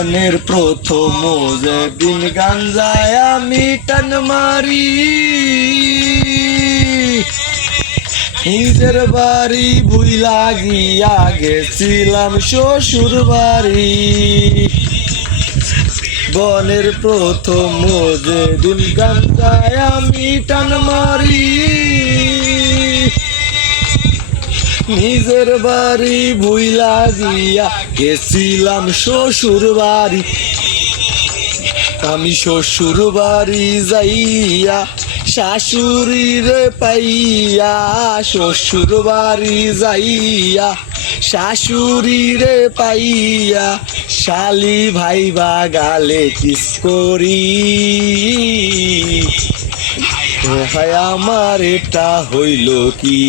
বনের প্রথম যেদিন গাঞ্জায় আমি টান মারি, নিজের বাড়ি ভুইলা গিয়া গেছিলাম শ্বশুর বাড়ি। বনের প্রথম যেদিন গাঞ্জায় আমি টান মারি, নিজের বাড়ি ভুইলা গিয়া গেছিলাম শ্বশুর বাড়ি। আমি শ্বশুর বাড়ি যাইয়া শাশুড়িরে পাইয়া, শ্বশুর বাড়ি যাইয়া শাশুড়িরে পাইয়া, শালি ভাইবা গালে কিস করি। হায় আমার এটা হইল কি?